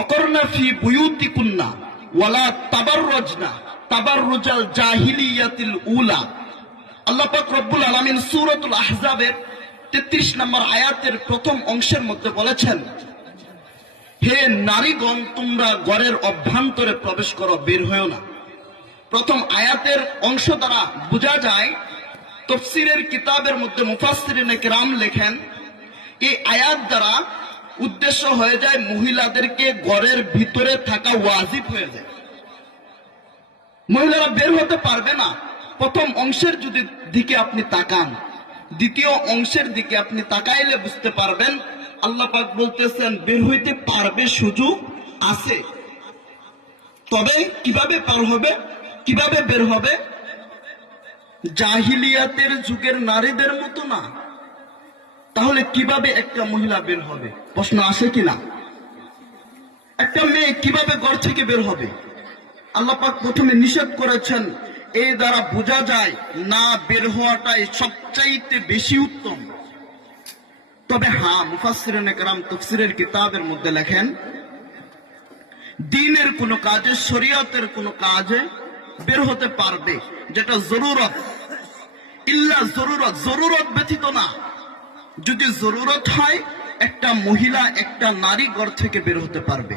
অকরনা ফি বুয়ুতিকুন্না ওয়ালা তাবাররাজনা তাবাররুজাল জাহিলিয়াতিল উলা। আল্লাহ পাক রব্বুল আলামিন সূরাতুল আহজাবের 33 নম্বর আয়াতের প্রথম অংশের মধ্যে বলেছেন, হে নারীগণ, তোমরা ঘরের অভ্যন্তরে প্রবেশ করো, বের হয়েও না। প্রথম আয়াতের অংশ দ্বারা বোঝা যায়, তাফসীরের কিতাবের মধ্যে মুফাসসিরিনে কেরাম লেখেন, এই আয়াত দ্বারা উদ্দেশ্য হয়ে যায় মহিলাদেরকে ঘরের ভিতরে থাকা ওয়াজিব হয়ে যায়, মহিলারা বের হতে পারবে না। প্রথম অংশের যদি দিকে আপনি তাকান, দ্বিতীয় অংশের দিকে আপনি তাকাইলে বুঝতে পারবেন আল্লাহ পাক বলতেছেন বের হইতে পারবে, সুযোগ আছে। তবে কিভাবে পার হবে, কিভাবে বের হবে? জাহিলিয়াতের যুগের নারীদের মতো না। তাহলে কিভাবে একটা মহিলা বের হবে? প্রশ্ন আসে কিনা? একটা মেয়ে কিভাবে ঘর থেকে বের হবে? আল্লাহ পাক প্রথমে নিষেধ করেছেন, এই দ্বারা বোঝা যায় না বের হওয়াটাই সবচাইতে বেশি উত্তম। তবে হ্যাঁ, মুফাসসিরিনে কেরাম তাফসীরের কিতাবের মধ্যে লেখেন, দ্বীনের কোনো কাজে, শরীয়তের কোনো কাজে বের হতে পারবে, যেটা জরুরত, ইল্লা জরুরত, জরুরত ব্যতীত না। যদি জরুরত হয়, একটা মহিলা, একটা নারী ঘর থেকে বের হতে পারবে।